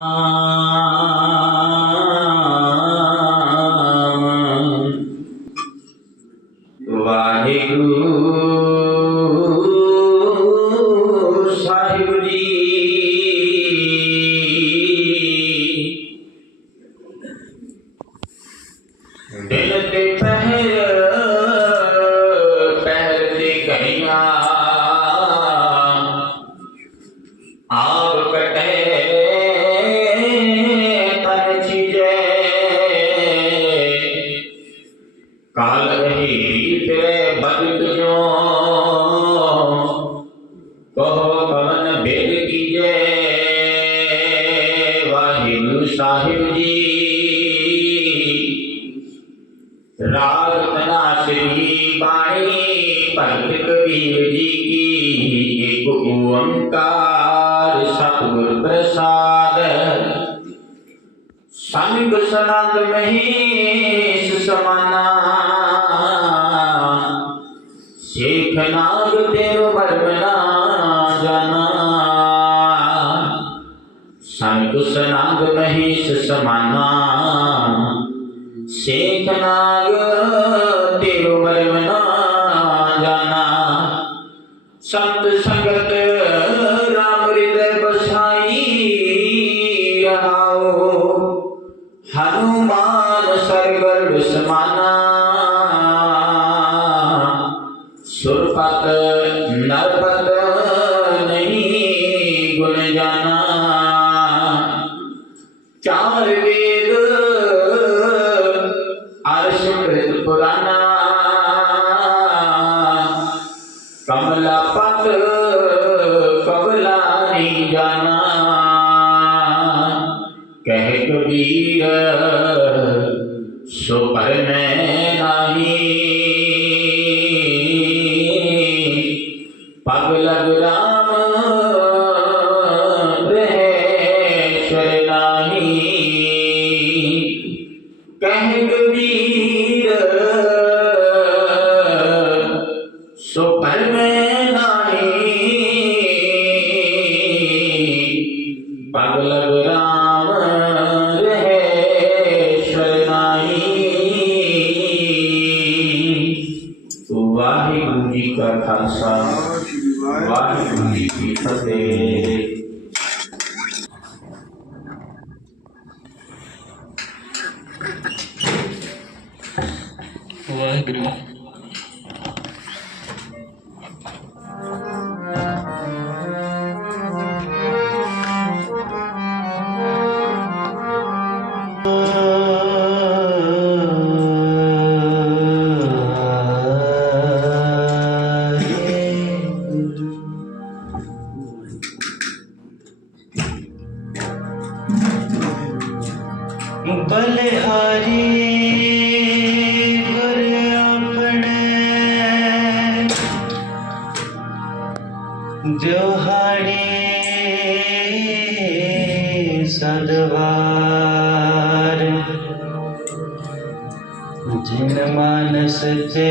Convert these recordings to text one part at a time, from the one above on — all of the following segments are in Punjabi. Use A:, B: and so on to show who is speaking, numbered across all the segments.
A: 啊 ਬਿਨ ਕੀਜੈ, ਵਾਹਿਗੁਰੂ ਸਾਹਿਬ ਜੀ। ਰਾਗ ਤਨਾਸ਼ਰੀ ਬਾਣੀ, ਭਗਤ ਕਬੀਰ ਜੀ ਕੀ, ਇੱਕ ਓੰਕਾਰ ਸਤਿਗੁਰ ਪ੍ਰਸਾਦ। ਸੰਗ ਸਨੰਦ ਮਹੀਸ ਸਮਾਨਾ, ਸੇਖ ਨਾਮ ਦੁਸ ਨਾਗ ਮਹੀਸ ਸਮਾਨਾ ਸੇਖ ਨਾਗ ਤਿਰੁ ਮਰਮਨਾ ਜਾਨਾ ਸੰਤ ਸੰਗਤ चार I Wahguru. सदवार
B: जिन मानस थे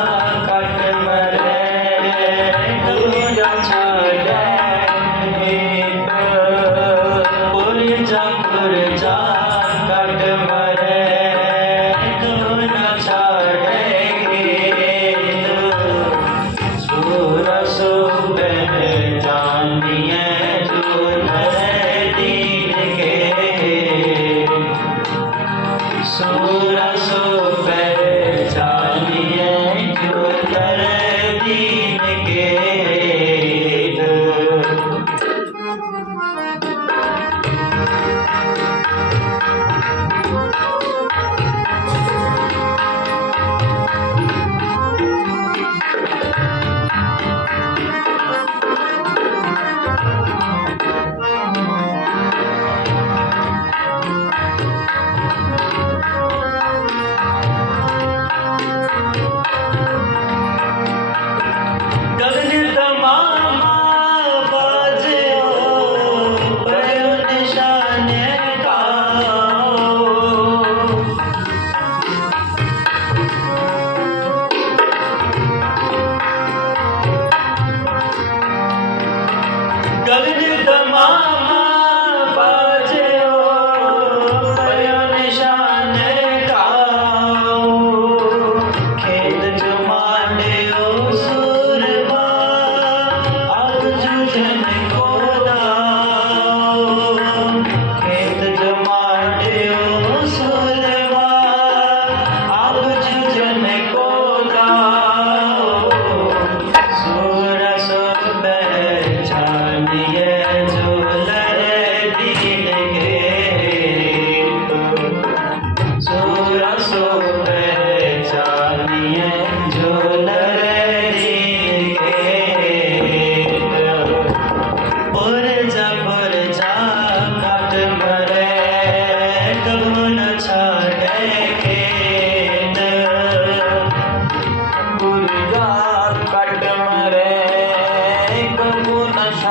B: 我来唱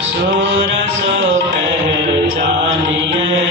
B: सुर सो पहचानिए।